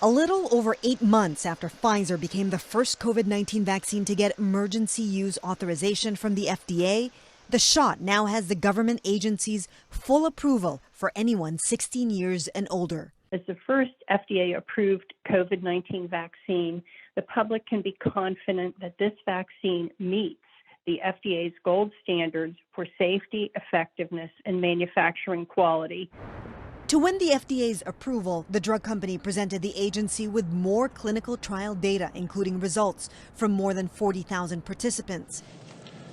A little over 8 months after Pfizer became the first COVID-19 vaccine to get emergency use authorization from the FDA, the shot now has the government agency's full approval for anyone 16 years and older. As the first FDA-approved COVID-19 vaccine, the public can be confident that this vaccine meets the FDA's gold standards for safety, effectiveness, and manufacturing quality. To win the FDA's approval, the drug company presented the agency with more clinical trial data, including results from more than 40,000 participants.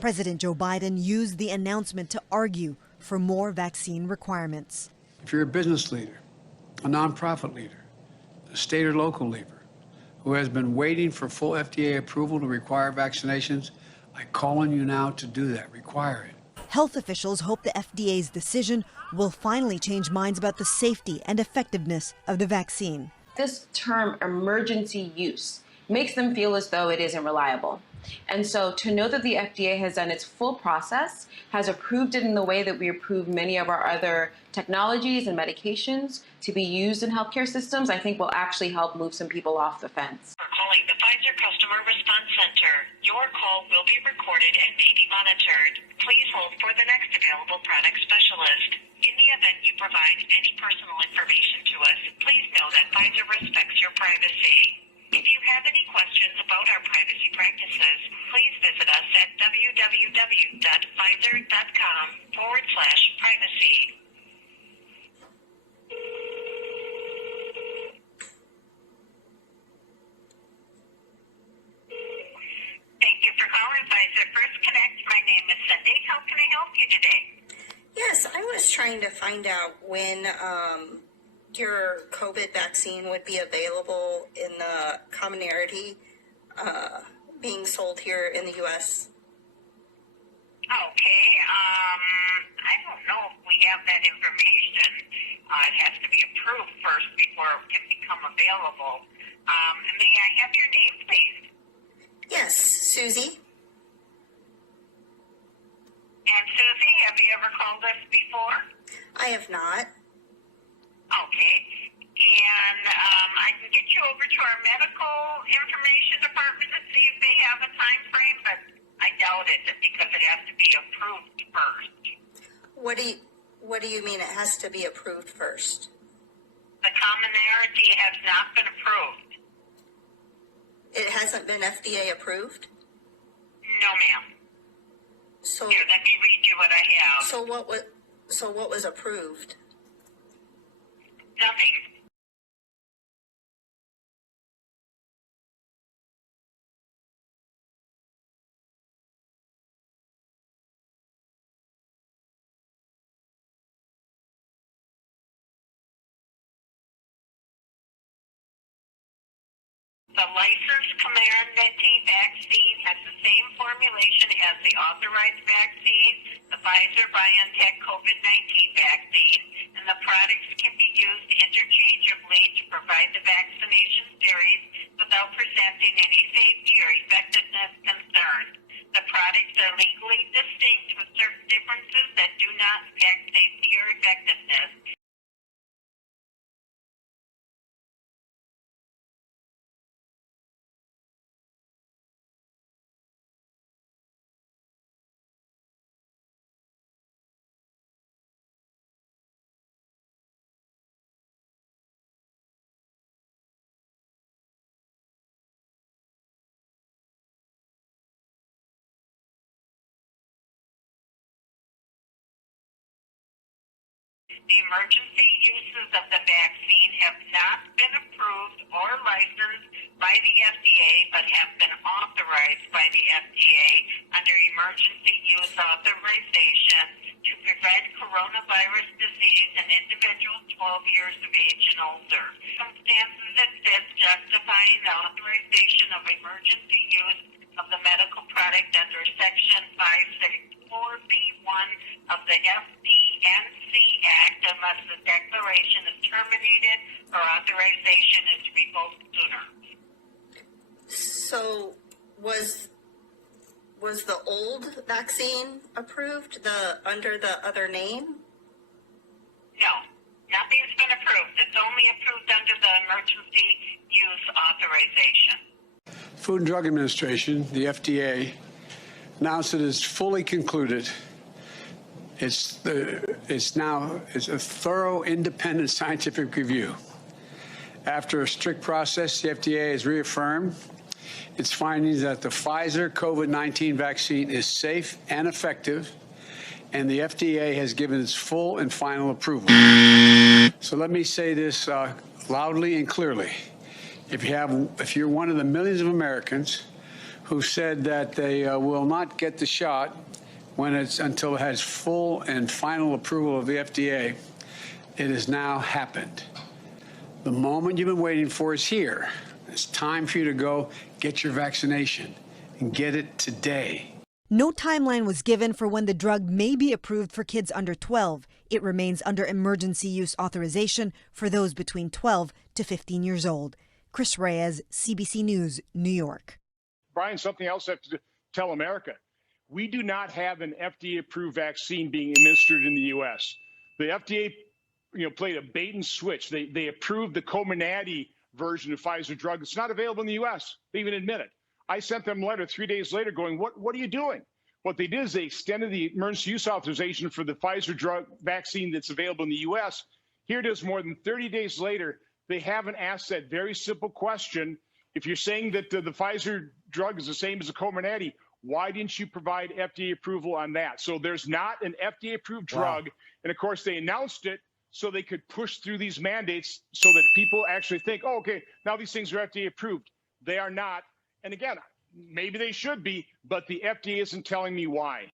President Joe Biden used the announcement to argue for more vaccine requirements. If you're a business leader, a nonprofit leader, a state or local leader who has been waiting for full FDA approval to require vaccinations, I call on you now to do that. Require it. Health officials hope the FDA's decision will finally change minds about the safety and effectiveness of the vaccine. This term emergency use makes them feel as though it isn't reliable. And so to know that the FDA has done its full process, has approved it in the way that we approve many of our other technologies and medications to be used in healthcare systems, I think will actually help move some people off the fence. For calling the Pfizer Customer Response Center. Your call will be recorded and may be monitored. Please hold for the next available product specialist. In the event you provide any personal information to us, please know that Pfizer respects your privacy. If you have any questions about our privacy practices, please visit us at www.pfizer.com/privacy. Thank you for calling Pfizer First Connect. My name is Cindy. How can I help you today? Yes, I was trying to find out when your COVID vaccine would be available in the commonality being sold here in the U.S. Okay, I don't know if we have that information. It has to be approved first before it can become available. May I have your name, please? Yes, Susie. And Susie, have you ever called us before? I have not. Okay. And I can get you over to our medical information department to see if they have a time frame, but I doubt it because it has to be approved first. What do you mean it has to be approved first? The commonality has not been approved. It hasn't been FDA approved? No, ma'am. So Here, let me read you what I have. So what was approved? Nothing. The licensed Comirnaty vaccine has the same formulation as the authorized vaccine, the Pfizer-BioNTech COVID-19 vaccine, and the products can be used interchangeably to provide the vaccination series without presenting any safety or effectiveness concerns. The products are legally distinct with certain differences that do not impact safety or effectiveness. The emergency uses of the vaccine have not been approved or licensed by the FDA, but have been authorized by the FDA under emergency use authorization to prevent coronavirus disease in individuals 12 years of age and older. Circumstances exist justifying the authorization of emergency use of the medical product under Section 564B1 of the FDNC Act unless the declaration is terminated or authorization is revoked sooner. So was the old vaccine approved under the other name? No. Nothing's been approved. It's only approved under the emergency use authorization. Food and Drug Administration, the FDA, announced it is fully concluded. It's a thorough, independent scientific review. After a strict process, the FDA has reaffirmed its findings that the Pfizer COVID-19 vaccine is safe and effective, and the FDA has given its full and final approval. So let me say this loudly and clearly. If you're one of the millions of Americans who said that they will not get the shot until it has full and final approval of the FDA, it has now happened. The moment you've been waiting for is here. It's time for you to go get your vaccination and get it today. No timeline was given for when the drug may be approved for kids under 12. It remains under emergency use authorization for those between 12 to 15 years old. Chris Reyes, CBC News, New York. Brian, something else I have to tell America. We do not have an FDA-approved vaccine being administered in the U.S. The FDA, played a bait and switch. They approved the Comirnaty version of Pfizer drug. It's not available in the U.S. They even admit it. I sent them a letter 3 days later going, what are you doing? What they did is they extended the emergency use authorization for the Pfizer drug vaccine that's available in the U.S. Here it is more than 30 days later. They haven't asked that very simple question. If you're saying that the Pfizer drug is the same as the Comirnaty, why didn't you provide FDA approval on that? So there's not an FDA-approved drug. Wow. And, of course, they announced it so they could push through these mandates so that people actually think, oh, okay, now these things are FDA approved. They are not. And again, maybe they should be, but the FDA isn't telling me why.